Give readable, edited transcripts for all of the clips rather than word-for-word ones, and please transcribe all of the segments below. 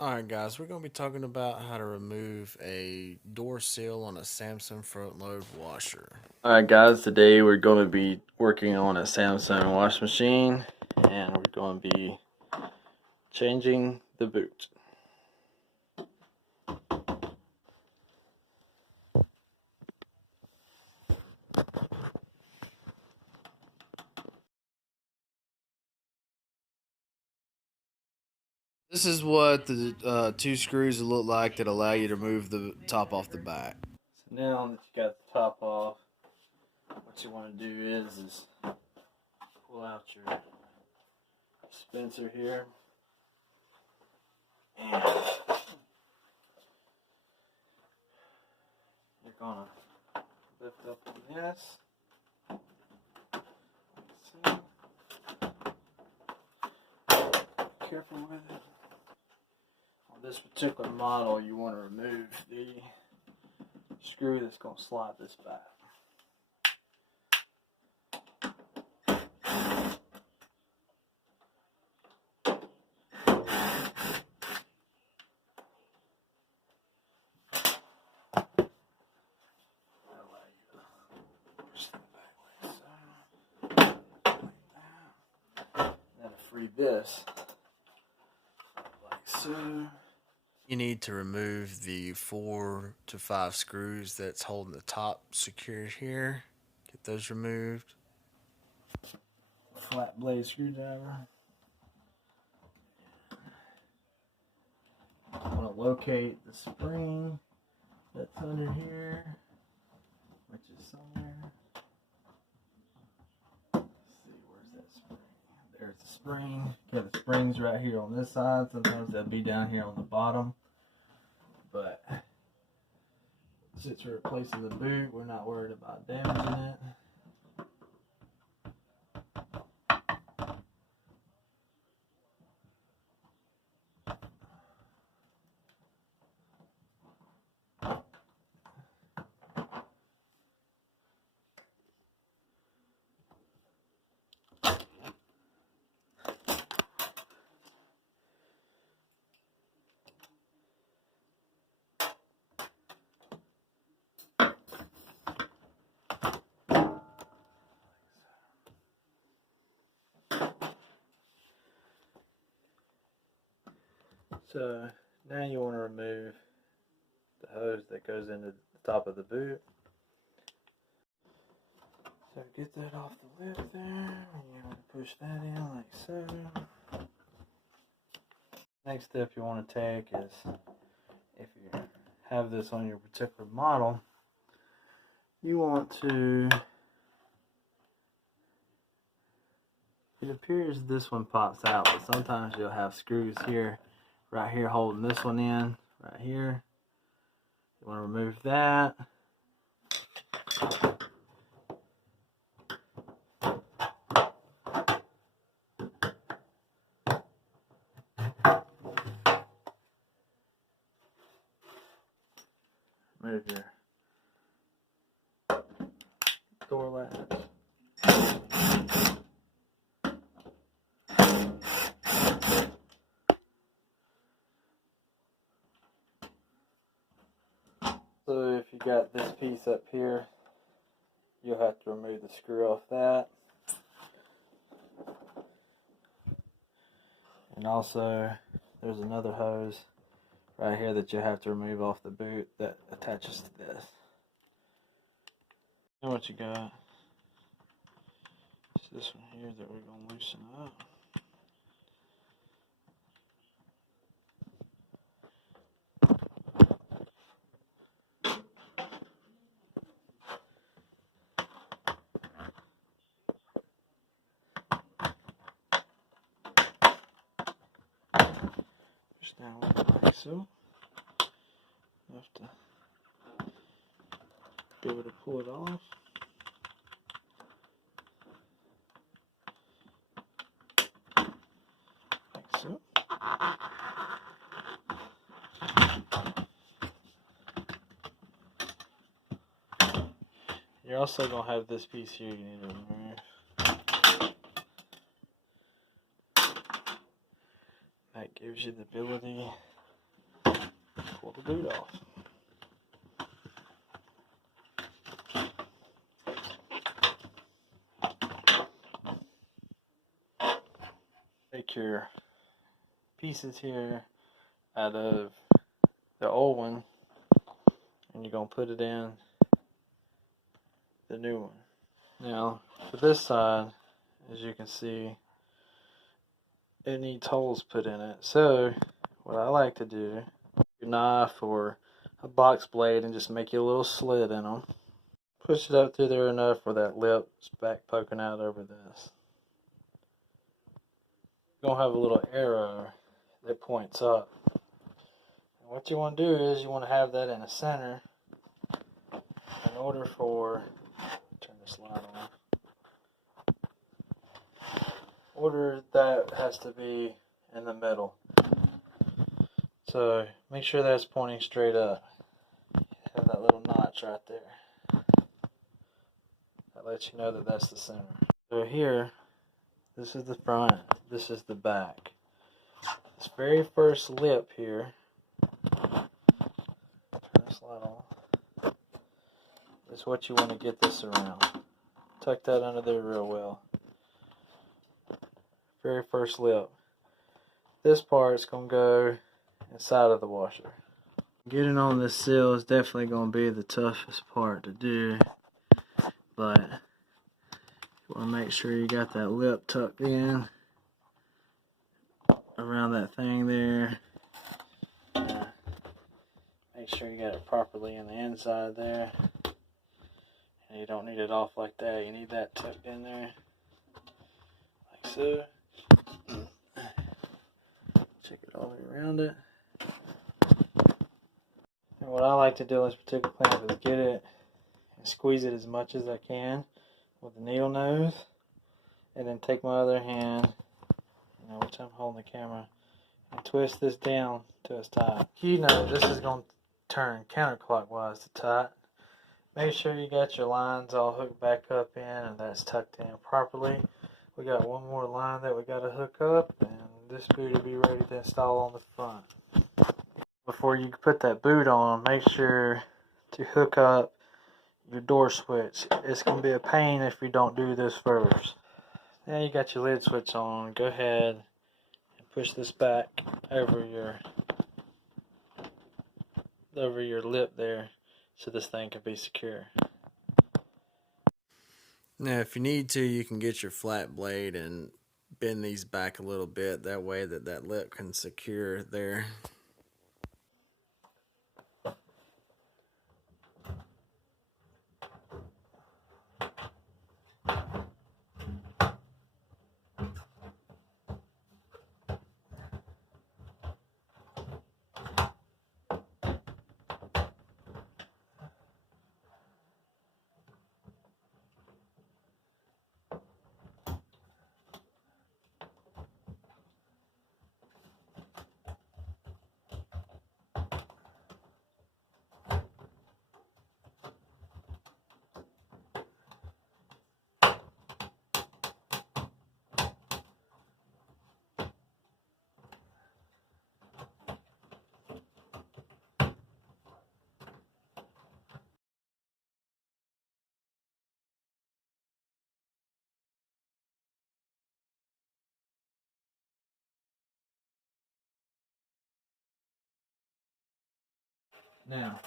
Alright guys, we're going to be talking about how to remove a door seal on a Samsung front-load washer. Alright guys, today we're going to be working on a Samsung wash machine and we're going to be changing the boot. This is what the two screws look like that allow you to remove the top off the back. So now that you got the top off, what you want to do is pull out your dispenser here. And you're going to lift up on this. So, careful with it. On this particular model, you want to remove the screw that's going to slide this back. Then free this like so. You need to remove the 4 to 5 screws that's holding the top secured here. Get those removed. Flat blade screwdriver. I want to locate the spring that's under here, which is somewhere. Let's see, where's that spring? There's the spring. Okay, the spring's right here on this side. Sometimes they'll be down here on the bottom. But since we're replacing the boot, we're not worried about damaging it. So now you want to remove the hose that goes into the top of the boot. So get that off the lid there, and you want to push that in like so. Next step you want to take is, if you have this on your particular model, you want to, it appears this one pops out, but sometimes you'll have screws here, right here holding this one in, right here. You want to remove that. Move your door latch. So if you got this piece up here, you'll have to remove the screw off that. And also, there's another hose right here that you have to remove off the boot that attaches to this. And what you got is this one here that we're going to loosen up. Push down like so. You have to be able to pull it off. Like so. You're also going to have this piece here you need to remove. That gives you the ability pull the boot off. Take your pieces here out of the old one and you're going to put it in the new one. Now for this side, as you can see, it needs holes put in it. So what I like to do, a knife or a box blade, and just make you a little slit in them. Push it up through there enough where that lip's back poking out over this. You're going to have a little arrow that points up. And what you want to do is you want to have that in the center in order for, turn this light on, order that has to be in the middle. So make sure that's pointing straight up. Have that little notch right there. That lets you know that that's the center. So here, this is the front, this is the back. This very first lip here, turn this light on, is what you want to get this around. Tuck that under there real well. Very first lip. This part's going to go inside of the washer. Getting on this seal is definitely going to be the toughest part to do, but you want to make sure you got that lip tucked in around that thing there. Make sure you got it properly in the inside there, and you don't need it off like that. You need that tucked in there like so. Check it all the way around it. And what I like to do in this particular clamp is get it and squeeze it as much as I can with the needle nose, and then take my other hand, which I'm holding the camera, and twist this down till it's tight. You know this is going to turn counterclockwise to tight. Make sure you got your lines all hooked back up in and that's tucked in properly. We got one more line that we got to hook up, and this boot will be ready to install on the front. Before you put that boot on, make sure to hook up your door switch. It's going to be a pain if you don't do this first. Now you got your lid switch on. Go ahead and push this back over your lip there so this thing can be secure. Now, if you need to, you can get your flat blade and bend these back a little bit. That way that lip can secure there. Now,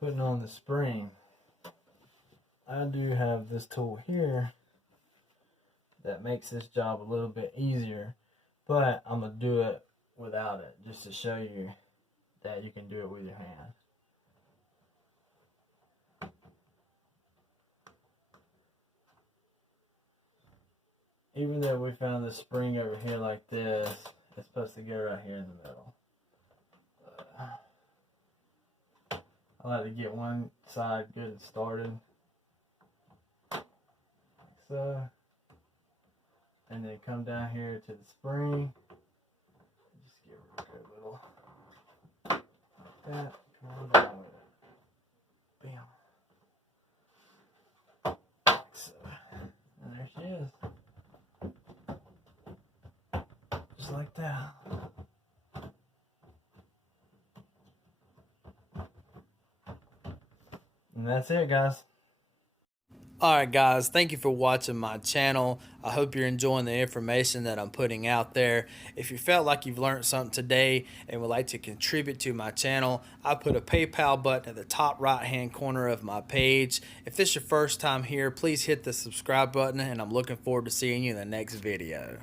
putting on the spring, I do have this tool here that makes this job a little bit easier, but I'm going to do it without it just to show you that you can do it with your hand. Even though we found this spring over here like this, it's supposed to go right here in the middle. I like to get one side good and started, like so, and then come down here to the spring. Just give it a good little, like that. Come on down with it. Bam. Like so. And there she is. Just like that. And that's it, guys. Alright guys, thank you for watching my channel. I hope you're enjoying the information that I'm putting out there. If you felt like you've learned something today and would like to contribute to my channel, I put a PayPal button at the top right hand corner of my page. If this is your first time here, please hit the subscribe button, and I'm looking forward to seeing you in the next video.